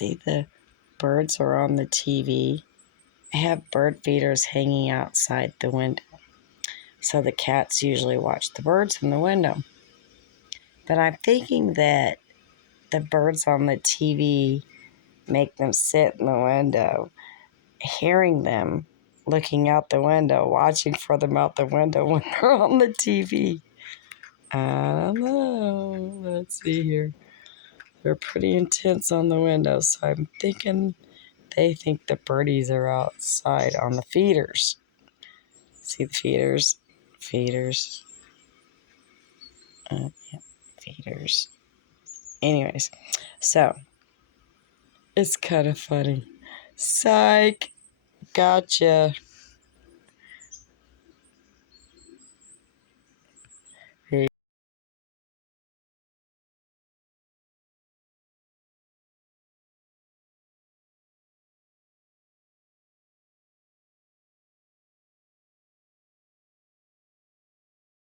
See, the birds are on the TV. I have bird feeders hanging outside the window. So the cats usually watch the birds from the window. But I'm thinking that the birds on the TV make them sit in the window, hearing them, looking out the window, watching for them out the window when they're on the TV. I don't know. Let's see here. They're pretty intense on the window, so I'm thinking they think the birdies are outside on the feeders. See the feeders? Feeders. Yeah, feeders. Anyways, so it's kind of funny. Psych. Gotcha.